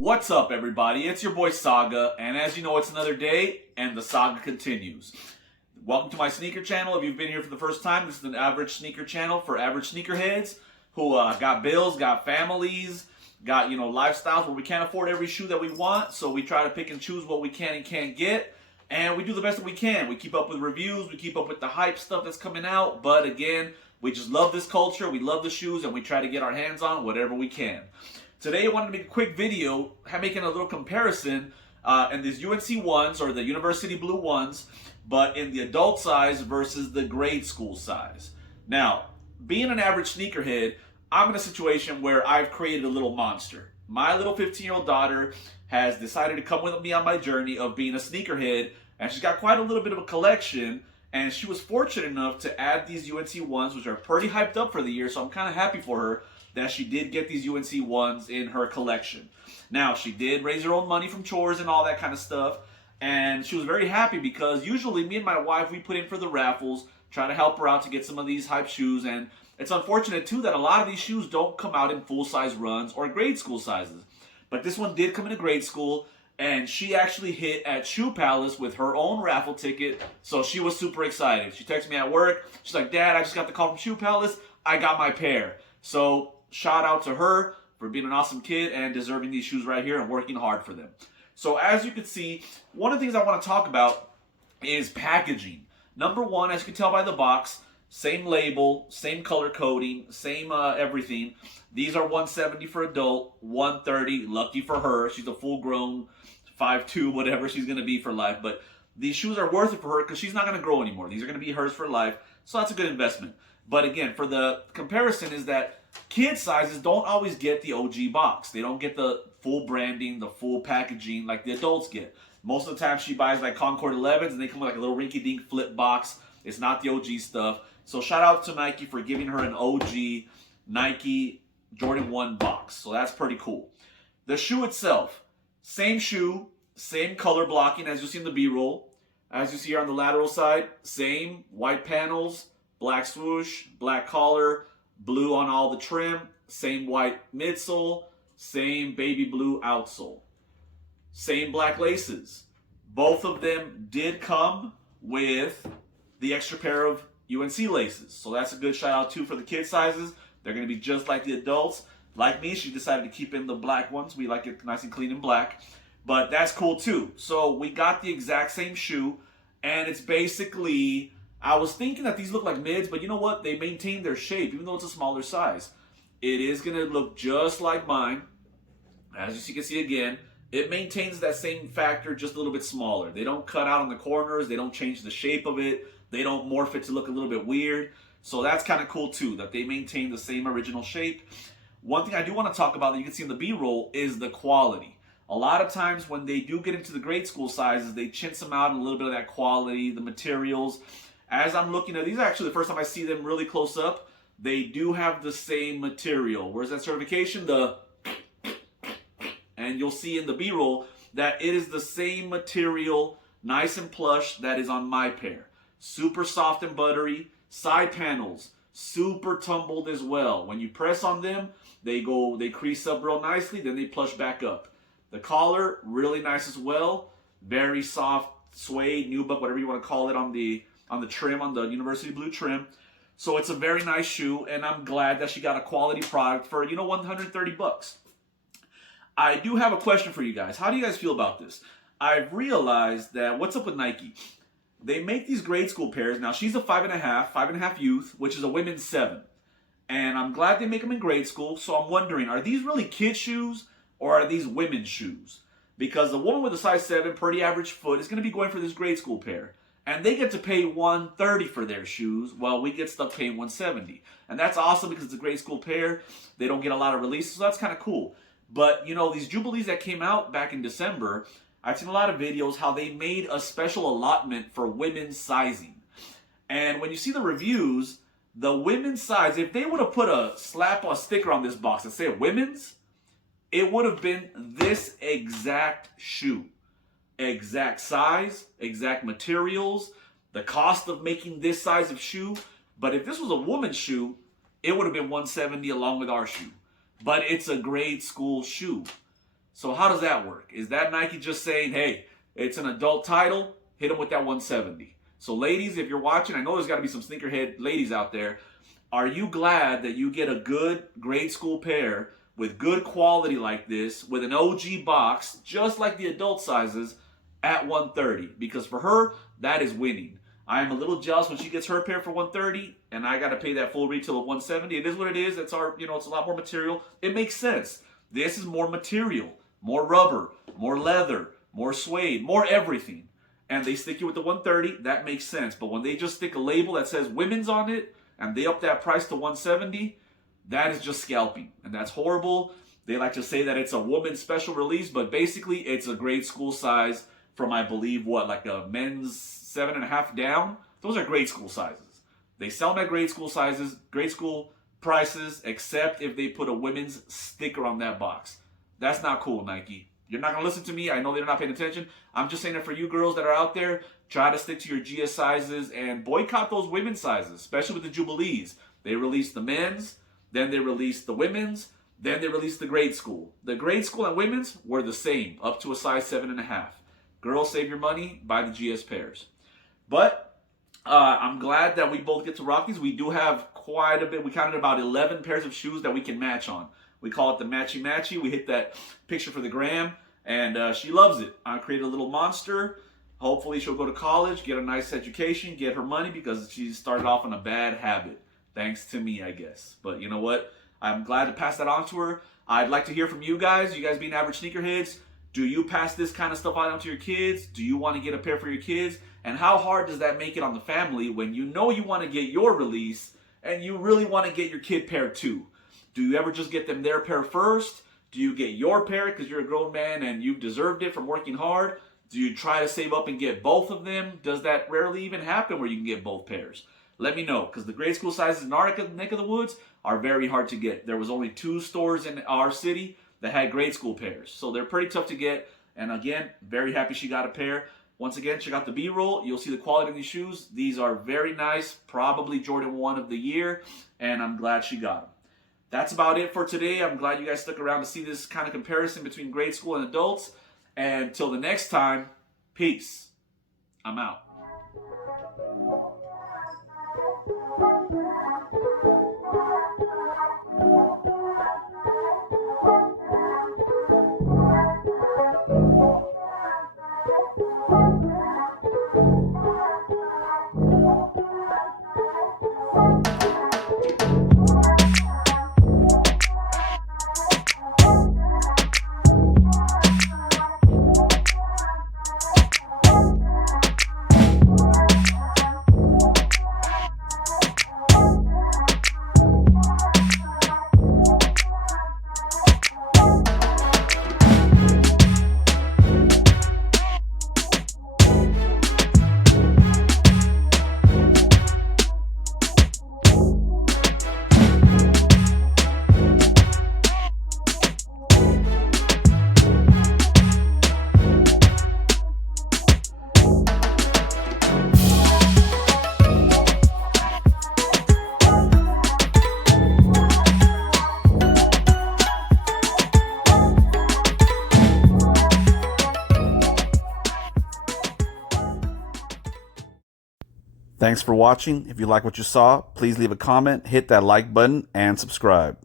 What's up, everybody? It's your boy Saga, and as you know, it's another day, and the saga continues. Welcome to my sneaker channel. If you've been here for the first time, this is an average sneaker channel for average sneakerheads who got bills, got families, got, lifestyles where we can't afford every shoe that we want, so we try to pick and choose what we can and can't get, and we do the best that we can. We keep up with reviews, we keep up with the hype stuff that's coming out, but again, we just love this culture, we love the shoes, and we try to get our hands on whatever we can. Today I wanted to make a quick video making a little comparison in these UNC ones, or the University Blue ones, but in the adult size versus the grade school size. Now, being an average sneakerhead, I'm in a situation where I've created a little monster. My little 15-year-old daughter has decided to come with me on my journey of being a sneakerhead, and she's got quite a little bit of a collection, and she was fortunate enough to add these UNC ones, which are pretty hyped up for the year, so I'm kind of happy for her that she did get these UNC ones in her collection. Now, she did raise her own money from chores and all that kind of stuff, and she was very happy because usually me and my wife, we put in for the raffles, try to help her out to get some of these hype shoes, and it's unfortunate too that a lot of these shoes don't come out in full-size runs or grade school sizes. But this one did come in a grade school, and she actually hit at Shoe Palace with her own raffle ticket, so she was super excited. She texted me at work, she's like, "Dad, I just got the call from Shoe Palace, I got my pair." So shout out to her for being an awesome kid and deserving these shoes right here and working hard for them. So as you can see, one of the things I want to talk about is packaging. Number one, as you can tell by the box, same label, same color coding, same everything. These are $170 for adult, $130, lucky for her. She's a full-grown 5'2", whatever she's going to be for life. But these shoes are worth it for her because she's not going to grow anymore. These are going to be hers for life. So that's a good investment. But again, for the comparison is that kid sizes don't always get the OG box. They don't get the full branding, the full packaging like the adults get. Most of the time she buys like Concord 11s and they come with like a little rinky-dink flip box. It's not the OG stuff. So shout out to Nike for giving her an OG Nike Jordan 1 box. So that's pretty cool. The shoe itself, same shoe, same color blocking as you see in the B-roll. As you see here on the lateral side, same white panels, black swoosh, black collar, blue on all the trim, same white midsole, same baby blue outsole. Same black laces. Both of them did come with the extra pair of UNC laces. So that's a good shout out too for the kid sizes. They're going to be just like the adults. Like me, she decided to keep in the black ones. We like it nice and clean and black. But that's cool too. So we got the exact same shoe, and it's basically, I was thinking that these look like mids, but you know what? They maintain their shape, even though it's a smaller size. It is going to look just like mine. As you can see again, it maintains that same factor, just a little bit smaller. They don't cut out on the corners. They don't change the shape of it. They don't morph it to look a little bit weird. So that's kind of cool too, that they maintain the same original shape. One thing I do want to talk about that you can see in the B-roll is the quality. A lot of times when they do get into the grade school sizes, they chintz them out in a little bit of that quality, the materials. As I'm looking at these, actually the first time I see them really close up, they do have the same material. Where's that certification? And you'll see in the B-roll that it is the same material, nice and plush, that is on my pair. Super soft and buttery. Side panels, super tumbled as well. When you press on them, they crease up real nicely, then they plush back up. The collar, really nice as well. Very soft suede, nubuck, whatever you want to call it on the trim, on the University Blue trim. So it's a very nice shoe, and I'm glad that she got a quality product for, $130. I do have a question for you guys. How do you guys feel about this? I've realized that, what's up with Nike? They make these grade school pairs. Now, she's a 5.5 youth, which is a women's 7. And I'm glad they make them in grade school. So I'm wondering, are these really kid shoes or are these women's shoes? Because the woman with a size 7, pretty average foot, is going to be going for this grade school pair. and they get to pay $130 for their shoes, while we get stuck paying $170. And that's awesome because it's a grade school pair. They don't get a lot of releases, so that's kind of cool. But, you know, these Jubilees that came out back in December, I've seen a lot of videos how they made a special allotment for women's sizing. And when you see the reviews, the women's size, if they would have put a sticker on this box that said women's, it would have been this exact shoe. Exact size, exact materials, the cost of making this size of shoe. But if this was a woman's shoe, it would have been $170 along with our shoe. But it's a grade school shoe. So how does that work? Is that Nike just saying, hey, it's an adult title, hit them with that $170? So ladies, if you're watching, I know there's got to be some sneakerhead ladies out there. Are you glad that you get a good grade school pair with good quality like this, with an OG box, just like the adult sizes, at $130? Because for her, that is winning. I am a little jealous when she gets her pair for $130 and I got to pay that full retail of $170. It is what it is. It's our, it's a lot more material. It makes sense. This is more material, more rubber, more leather, more suede, more everything. And they stick you with the $130. That makes sense. But when they just stick a label that says women's on it and they up that price to $170, that is just scalping. And that's horrible. They like to say that it's a woman's special release, but basically it's a grade school size from, I believe, like a men's 7.5 down. Those are grade school sizes. They sell them at grade school sizes, grade school prices, except if they put a women's sticker on that box. That's not cool, Nike. You're not going to listen to me. I know they're not paying attention. I'm just saying that for you girls that are out there, try to stick to your GS sizes and boycott those women's sizes, especially with the Jubilees. They released the men's, then they released the women's, then they released the grade school. The grade school and women's were the same, up to a size 7.5. Girls, save your money, buy the GS pairs. But I'm glad that we both get to rock these. We do have quite a bit. We counted about 11 pairs of shoes that we can match on. We call it the Matchy Matchy. We hit that picture for the gram, and she loves it. I created a little monster. Hopefully she'll go to college, get a nice education, get her money, because she started off on a bad habit. Thanks to me, I guess. But you know what? I'm glad to pass that on to her. I'd like to hear from you guys being average sneakerheads. Do you pass this kind of stuff on to your kids? Do you want to get a pair for your kids? And how hard does that make it on the family when you know you want to get your release and you really want to get your kid pair too? Do you ever just get them their pair first? Do you get your pair because you're a grown man and you've deserved it from working hard? Do you try to save up and get both of them? Does that rarely even happen where you can get both pairs? Let me know, because the grade school sizes in our neck of the woods are very hard to get. There was only 2 stores in our city that had grade school pairs, so they're pretty tough to get. And again, very happy she got a pair. Once again, check out the B-roll. You'll see the quality of these shoes. These are very nice, probably Jordan 1 of the year, and I'm glad she got them. That's about it for today. I'm glad you guys stuck around to see this kind of comparison between grade school and adults. And until the next time, peace. I'm out. Thanks for watching. If you like what you saw, please leave a comment, hit that like button, and subscribe.